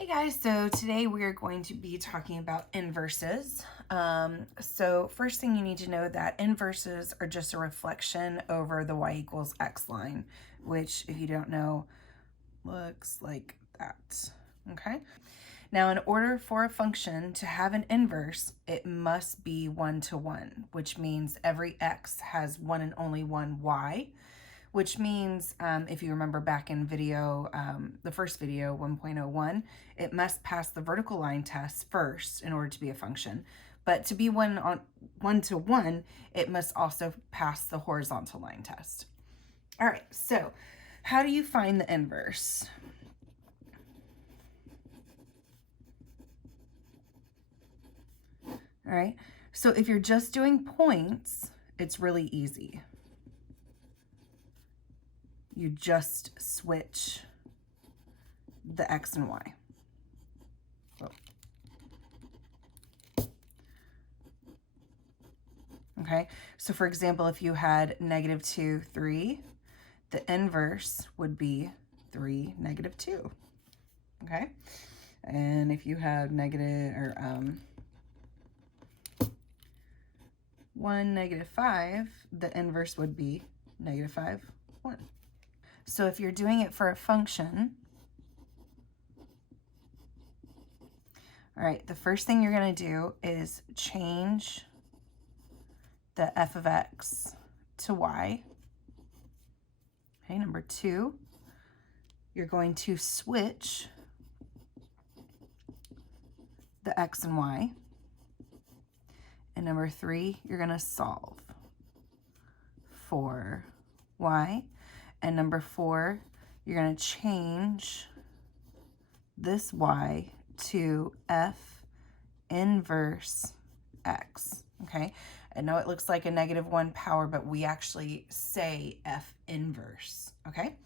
Hey guys, so today we're going to be talking about inverses. So first thing you need to know that inverses are just a reflection over the y equals x line, which if you don't know, looks like that, okay? Now in order for a function to have an inverse, it must be 1-to-1, which means every x has one and only one y, which means if you remember back in video, the first video 1.01, it must pass the vertical line test first in order to be a function. But to be 1-to-1, it must also pass the horizontal line test. All right, so how do you find the inverse? All right, so if you're just doing points, it's really easy. You just switch the x and y. Okay, so for example, if you had -2, 3, the inverse would be 3, -2. Okay, and if you have 1, -5, the inverse would be -5, 1. So if you're doing it for a function, all right, the first thing you're going to do is change the f of x to y. Okay, number 2, you're going to switch the x and y. And number 3, you're going to solve for y. And number 4, you're going to change this y to f inverse x. Okay, I know it looks like a -1 power, but we actually say f inverse. Okay,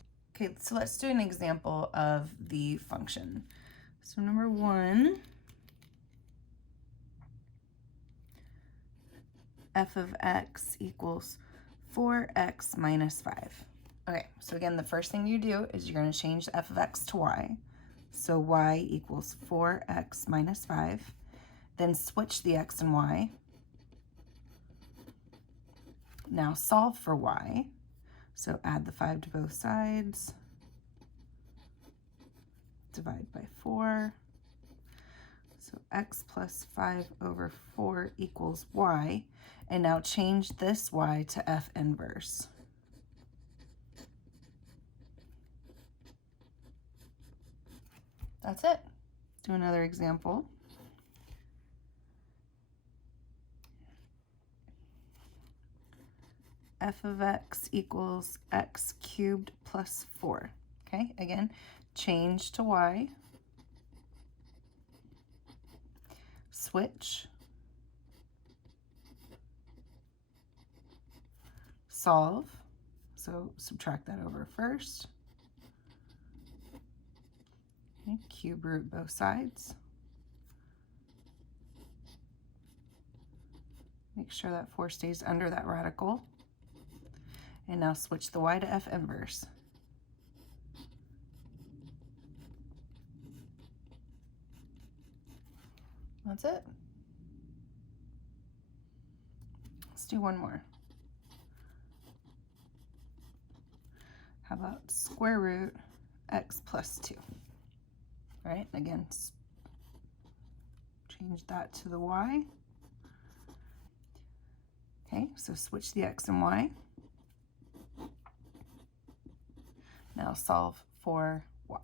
so let's do an example of the function. So number 1, f of x equals 4x minus 5. Okay, so again, the first thing you do is you're going to change the f of x to y. So y equals 4x minus 5. Then switch the x and y. Now solve for y. So add the 5 to both sides. Divide by 4. So x plus 5 over 4 equals y. And now change this y to f inverse. That's it. Do another example. F of x equals x cubed plus 4. Okay, again, change to y. Switch. Solve. So subtract that over first. Okay, cube root both sides. Make sure that 4 stays under that radical. And now switch the y to f inverse. That's it. Let's do one more. How about square root x plus 2? All right, again, change that to the y. Okay, so switch the x and y. Now solve for y.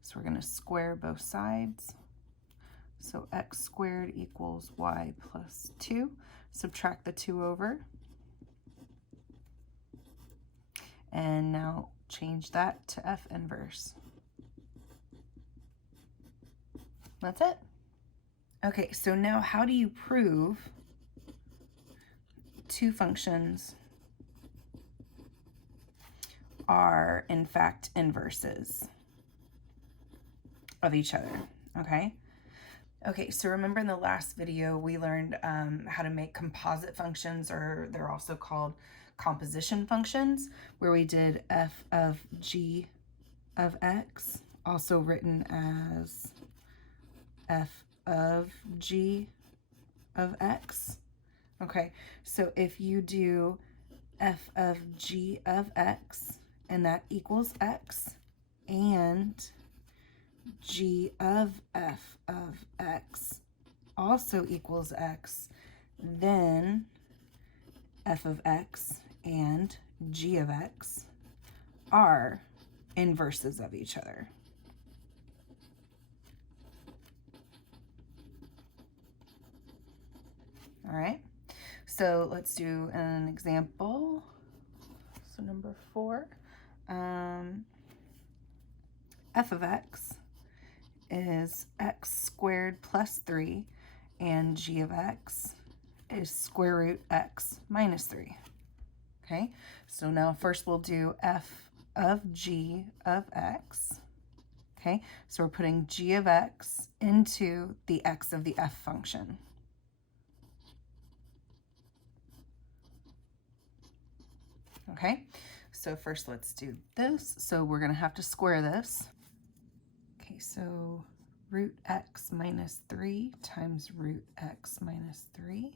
So we're going to square both sides. So x squared equals y plus 2. Subtract the 2 over. And now change that to f inverse. That's it. Okay, so now how do you prove two functions are in fact inverses of each other? Okay, so remember in the last video we learned how to make composite functions, or they're also called composition functions, where we did f of g of x, also written as f of g of x. Okay, so if you do f of g of x, and that equals x, and g of f of x also equals x, then f of x and g of x are inverses of each other. All right, so let's do an example. So number 4, f of x is x squared plus 3, and g of x is square root x minus 3. Okay, so now first we'll do f of g of x. Okay, so we're putting g of x into the x of the f function. Okay, so first let's do this. So we're going to have to square this. Okay, so root x minus 3 times root x minus 3.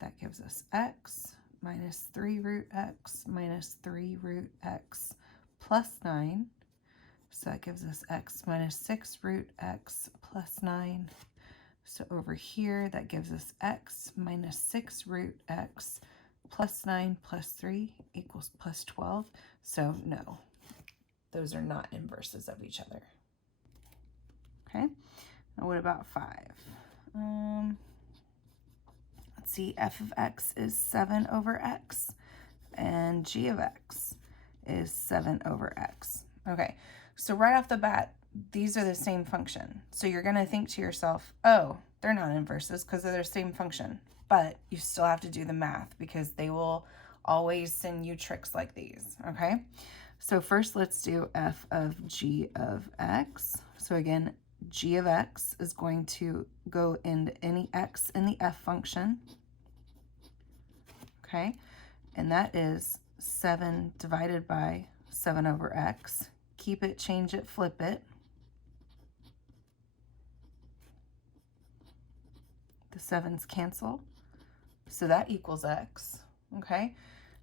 That gives us x minus 3 root x minus 3 root x plus 9. So that gives us x minus 6 root x plus 9. So over here, that gives us x minus 6 root x plus 9 plus 3 equals plus 12. So no, those are not inverses of each other. Okay, now what about 5? Let's see, f of x is 7 over x, and g of x is 7 over x. Okay, so right off the bat, these are the same function. So you're going to think to yourself, oh, they're not inverses because they're the same function. But you still have to do the math because they will always send you tricks like these, okay? So first let's do f of g of x. So again, g of x is going to go into any x in the f function, okay? And that is 7 divided by 7 over x. Keep it, change it, flip it. The 7's cancel. So that equals x, okay?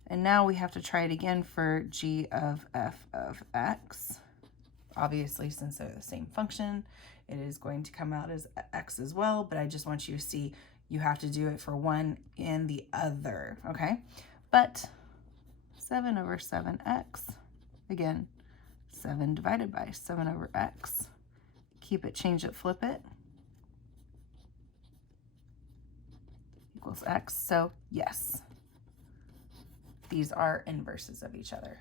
And now we have to try it again for g of f of x. Obviously, since they're the same function, it is going to come out as x as well, but I just want you to see you have to do it for one and the other, okay? But 7 over 7x, again, 7 divided by 7 over x. Keep it, change it, flip it. Equals x, so yes, these are inverses of each other.